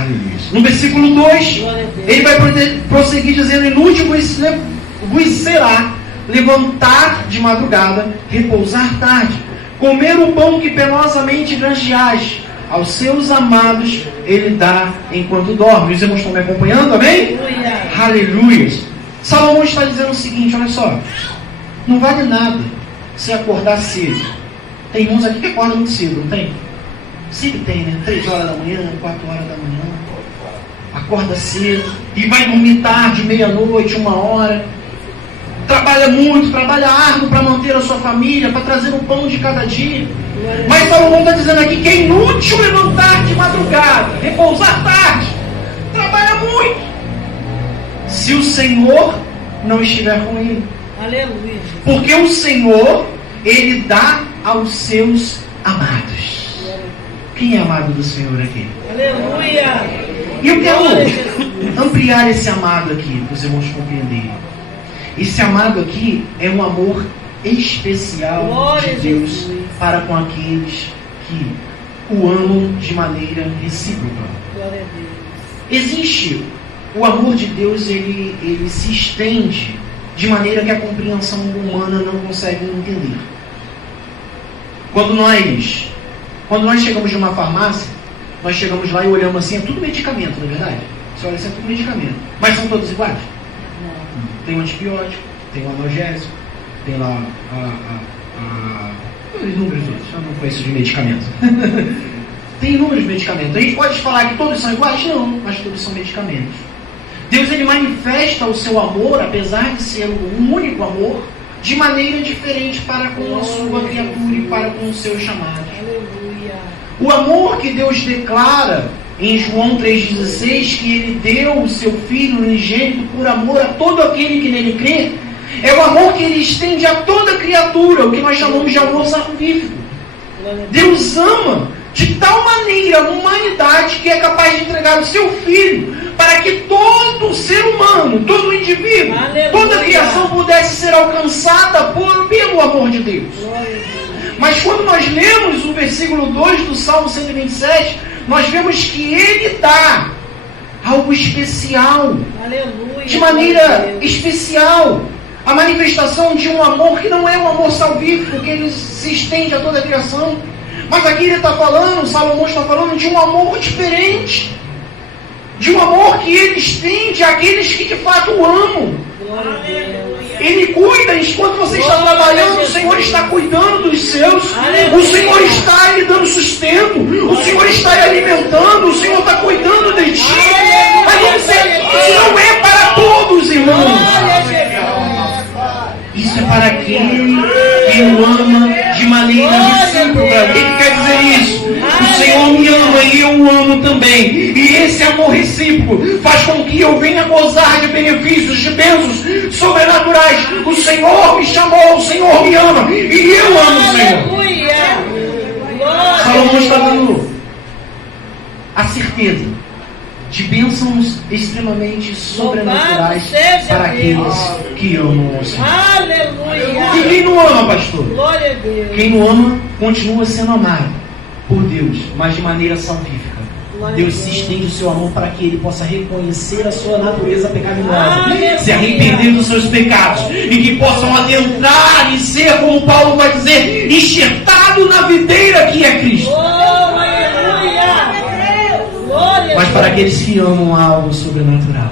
Aleluia. No versículo 2, ele vai prosseguir dizendo: inútil vos será levantar de madrugada, repousar tarde, comer o pão que penosamente granjeais, aos seus amados ele dá enquanto dorme. Os irmãos estão me acompanhando, amém? Aleluia. Salomão está dizendo o seguinte, olha só, não vale nada você acordar cedo. Tem uns aqui que acordam muito cedo, não tem? Sempre tem, né? 3 horas da manhã, 4 horas da manhã. Acorda cedo e vai dormir tarde, meia-noite, 1 hora. Trabalha muito, trabalha árduo para manter a sua família, para trazer o pão de cada dia. Mas Salomão está dizendo aqui que é inútil levantar de madrugada, repousar tarde, trabalha muito, se o Senhor não estiver com ele. Aleluia. Porque o Senhor, ele dá aos seus amados. Quem é amado do Senhor aqui? Aleluia. E eu quero ampliar esse amado aqui, para os irmãos compreenderem. Esse amado aqui é um amor especial de Deus para com aqueles que o amam de maneira recíproca. Glória a Deus. Existe o amor de Deus, ele se estende de maneira que a compreensão humana não consegue entender. Quando nós chegamos numa farmácia, nós chegamos lá e olhamos assim, é tudo medicamento, não é verdade? Você olha assim, é tudo medicamento. Mas são todos iguais? Não. Tem um antibiótico, tem um analgésico, tem lá inúmeros outros, eu não conheço de medicamento. Tem inúmeros medicamentos. A gente pode falar que todos são iguais? Não, mas todos são medicamentos. Deus, ele manifesta o seu amor, apesar de ser um único amor, de maneira diferente para com a sua criatura e para com os seus chamados. Aleluia. O amor que Deus declara em João 3,16, que ele deu o seu Filho unigênito por amor a todo aquele que nele crê, é o amor que ele estende a toda criatura, o que nós chamamos de amor salvífico. Deus ama de tal maneira a humanidade que é capaz de entregar o seu Filho para que todo ser humano, todo indivíduo, toda a criação pudesse ser alcançada pelo amor de Deus. Mas quando nós lemos o versículo 2 do Salmo 127, nós vemos que ele dá algo especial, de maneira especial, a manifestação de um amor que não é um amor salvífico, que ele se estende a toda a criação. Mas aqui ele está falando, Salomão está falando de um amor diferente, de um amor que ele estende àqueles que de fato o amam. Ele cuida, enquanto você está trabalhando, o Senhor está cuidando dos seus, o Senhor está lhe dando sustento, o Senhor está lhe alimentando, o Senhor está cuidando de ti. Isso não é para todos, irmãos. Isso é para aquele que o ama de maneira recíproca. O que quer dizer isso? O Senhor me ama e eu o amo também. E esse amor recíproco faz com que eu venha gozar de benefícios, de bênçãos sobrenaturais. O Senhor me chamou, o Senhor me ama e eu amo o Senhor. Salomão está dando a certeza de bênçãos extremamente sobrenaturais para aqueles que amam o Senhor. Aleluia. E quem não ama, pastor? Glória a Deus. Quem não ama continua sendo amado por Deus, mas de maneira salvífica. Deus se estende o seu amor para que ele possa reconhecer a sua natureza pecaminosa, se arrepender dos seus pecados e que possam adentrar e ser, como Paulo vai dizer, enxertado na videira que é Cristo. Mas para aqueles que amam algo sobrenatural,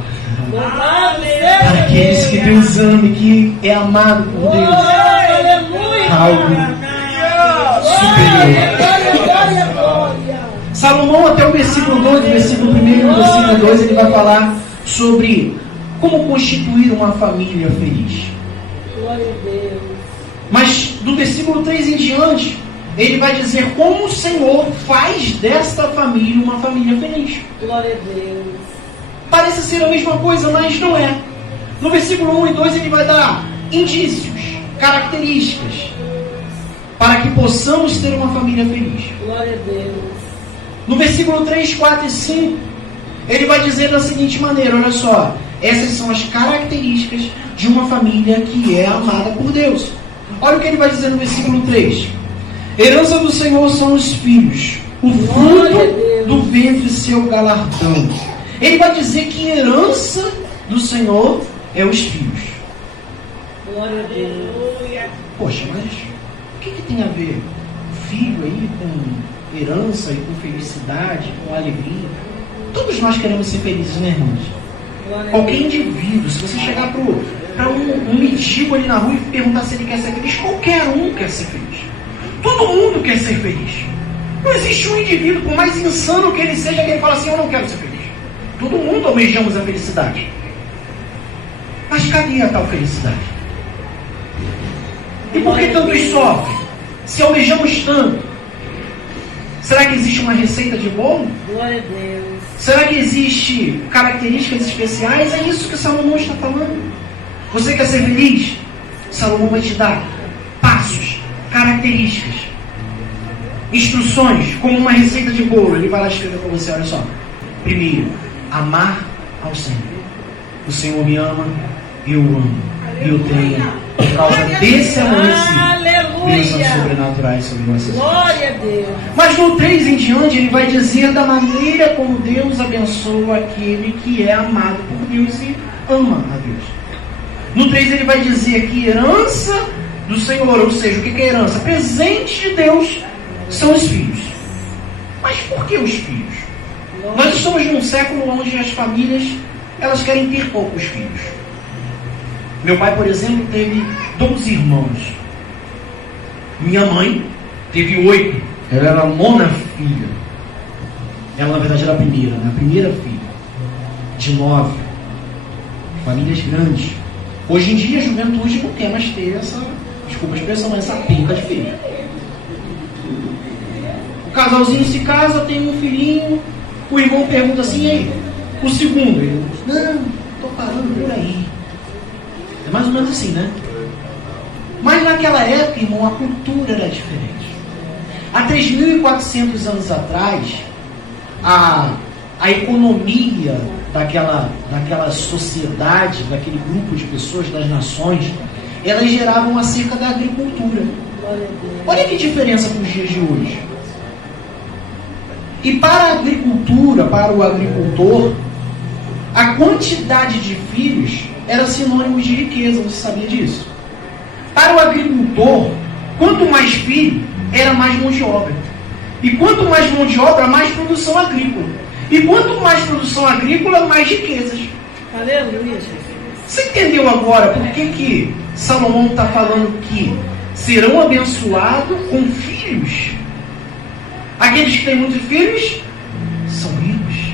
para aqueles que Deus ama e que é amado por Deus, algo superior. Salomão, até o versículo 2, versículo 1 e versículo 2, ele vai falar sobre como constituir uma família feliz. Mas do versículo 3 em diante, ele vai dizer como o Senhor faz desta família uma família feliz. Glória a Deus. Parece ser a mesma coisa, mas não é. No versículo 1 e 2 ele vai dar indícios, características, para que possamos ter uma família feliz. Glória a Deus. No versículo 3, 4 e 5, ele vai dizer da seguinte maneira, olha só, essas são as características de uma família que é amada por Deus. Olha o que ele vai dizer no versículo 3. Herança do Senhor são os filhos, o fruto do ventre seu galardão. Ele vai dizer que herança do Senhor é os filhos. Glória a Deus. Poxa, mas o que tem a ver filho aí com herança e com felicidade, com alegria? Todos nós queremos ser felizes, né, irmãos? Qualquer indivíduo, se você chegar para um mendigo ali na rua e perguntar se ele quer ser feliz, qualquer um quer ser feliz. Todo mundo quer ser feliz. Não existe um indivíduo, por mais insano que ele seja, que ele fala assim, eu não quero ser feliz. Todo mundo almejamos a felicidade. Mas cadê a tal felicidade? E por que tantos sofrem? Se almejamos tanto, será que existe uma receita de bolo? Glória a Deus. Será que existe características especiais? É isso que Salomão está falando. Você quer ser feliz? Salomão vai te dar passos, características, instruções, como uma receita de bolo. Ele vai lá escrever para você, olha só. Primeiro, amar ao Senhor. O Senhor me ama, eu amo. E eu tenho, por causa desse amor, bênçãos sobrenaturais sobre nossas vidas. Glória a Deus. Mas no 3 em diante, ele vai dizer da maneira como Deus abençoa aquele que é amado por Deus e ama a Deus. No 3 ele vai dizer que herança do Senhor, ou seja, o que é herança? Presente de Deus são os filhos. Mas por que os filhos? Nós estamos num século onde as famílias, elas querem ter poucos filhos. Meu pai, por exemplo, teve 12 irmãos. Minha mãe teve 8. Ela era a 9ª filha. Ela, na verdade, era a primeira, né? A primeira filha. De 9. Famílias grandes. Hoje em dia, a juventude não quer mais ter essa, desculpa a expressão, essa pinta de filho. O casalzinho se casa, tem um filhinho. O irmão pergunta assim, e aí? O segundo? Ele diz, não, estou parando por aí. É mais ou menos assim, né? Mas naquela época, irmão, a cultura era diferente. Há 3.400 anos atrás, a economia daquela sociedade, daquele grupo de pessoas, das nações, elas geravam acerca da agricultura. Olha que diferença para os dias de hoje. E para a agricultura, para o agricultor, a quantidade de filhos era sinônimo de riqueza, você sabia disso? Para o agricultor, quanto mais filho, era mais mão de obra. E quanto mais mão de obra, mais produção agrícola. E quanto mais produção agrícola, mais riquezas. Aleluia, Jesus. Você entendeu agora por que Salomão está falando que serão abençoados com filhos? Aqueles que têm muitos filhos são ricos,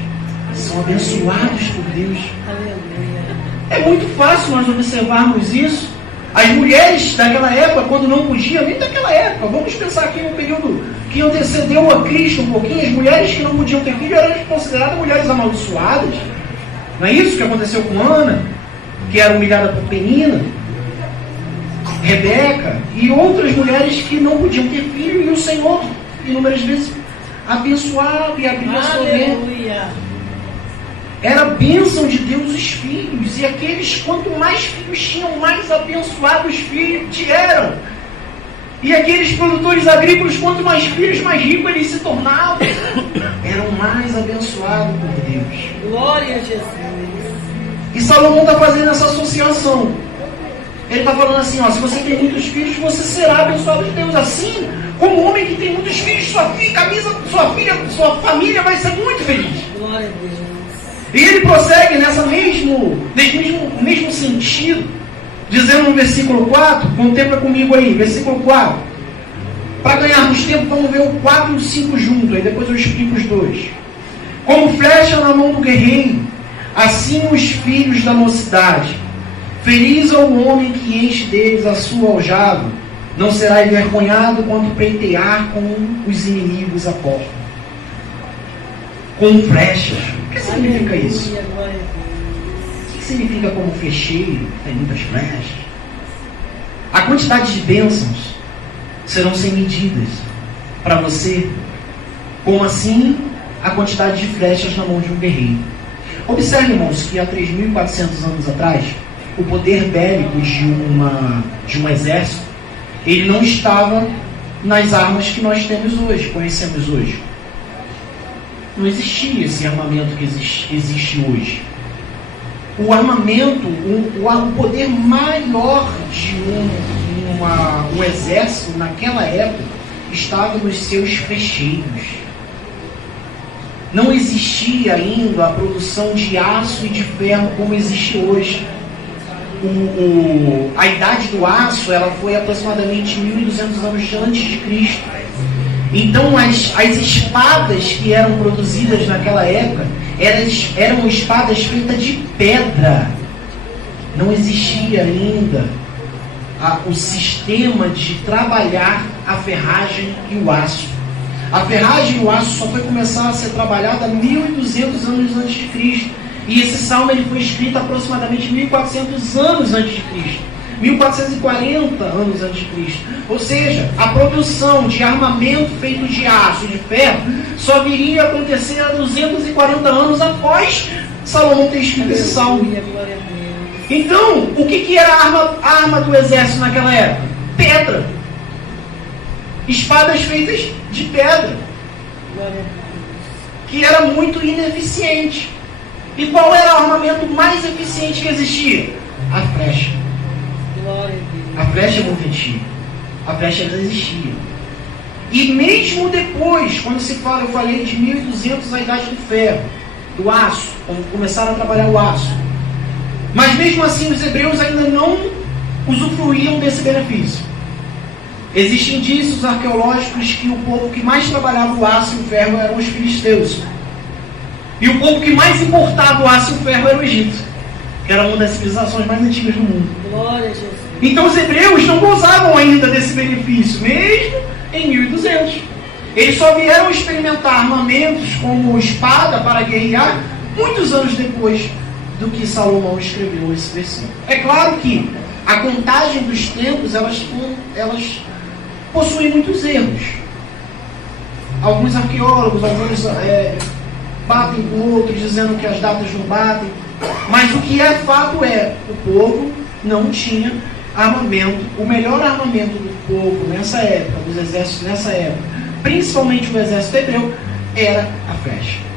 são abençoados por Deus. Aleluia. É muito fácil nós observarmos isso. As mulheres daquela época, quando não podiam, nem daquela época, vamos pensar aqui no período que antecedeu a Cristo um pouquinho, as mulheres que não podiam ter filho eram consideradas mulheres amaldiçoadas. Não é isso que aconteceu com Ana, que era humilhada por Penina, Rebeca e outras mulheres que não podiam ter filho, e o Senhor, inúmeras vezes, abençoava e abria a sua mente. Era a bênção de Deus os filhos. E aqueles, quanto mais filhos tinham, mais abençoados os filhos eram. E aqueles produtores agrícolas, quanto mais filhos, mais ricos eles se tornavam. Eram mais abençoados por Deus. Glória a Jesus. E Salomão está fazendo essa associação. Ele está falando assim, ó, se você tem muitos filhos, você será abençoado de Deus. Assim como o homem que tem muitos filhos, sua família vai ser muito feliz. Glória a Deus. E ele prossegue nesse mesmo sentido, dizendo no versículo 4, contempla comigo aí, versículo 4. Para ganharmos tempo, vamos ver o 4 e o 5 juntos, aí depois eu explico os dois. Como flecha na mão do guerreiro, assim os filhos da mocidade. Feliz é o homem que enche deles a sua aljava, não será envergonhado quando pleitear com os inimigos à porta. Com flechas. O que significa isso? O que significa como flecheiro? Tem muitas flechas. A quantidade de bênçãos serão sem medidas para você. Como assim a quantidade de flechas na mão de um guerreiro? Observe, irmãos, que há 3.400 anos atrás, o poder bélico de um exército, ele não estava nas armas que nós temos hoje, conhecemos hoje. Não existia esse armamento que existe hoje. O armamento, o poder maior de um exército naquela época estava nos seus fecheiros. Não existia ainda a produção de aço e de ferro como existe hoje. A idade do aço ela foi aproximadamente 1.200 anos antes de Cristo. Então as espadas que eram produzidas naquela época eram espadas feitas de pedra. Não existia ainda o sistema de trabalhar a ferragem e o aço. A ferragem e o aço só foi começar a ser trabalhada 1.200 anos antes de Cristo. E esse salmo ele foi escrito aproximadamente 1.400 anos antes de Cristo. 1.440 anos antes de Cristo. Ou seja, a produção de armamento feito de aço e de ferro só viria a acontecer a 240 anos após Salomão ter escrito esse salmo. Então, o que era a arma do exército naquela época? Pedra. Espadas feitas de pedra. Que era muito ineficiente. E qual era o armamento mais eficiente que existia? A flecha. A flecha não existia. A flecha não existia. E mesmo depois, quando se fala, eu falei de 1.200 a idade do ferro, do aço, quando começaram a trabalhar o aço. Mas mesmo assim, os hebreus ainda não usufruíam desse benefício. Existem indícios arqueológicos que o povo que mais trabalhava o aço e o ferro eram os filisteus. E o povo que mais importava o aço e o ferro era o Egito, que era uma das civilizações mais antigas do mundo. Glória a Jesus. Então os hebreus não gozavam ainda desse benefício, mesmo em 1200. Eles só vieram experimentar armamentos como espada para guerrear muitos anos depois do que Salomão escreveu esse versículo. É claro que a contagem dos tempos elas possuem muitos erros. Alguns arqueólogos, batem com outros dizendo que as datas não batem. Mas o que é fato é, o povo não tinha armamento. O melhor armamento do povo nessa época, dos exércitos nessa época, principalmente o exército hebreu, era a flecha.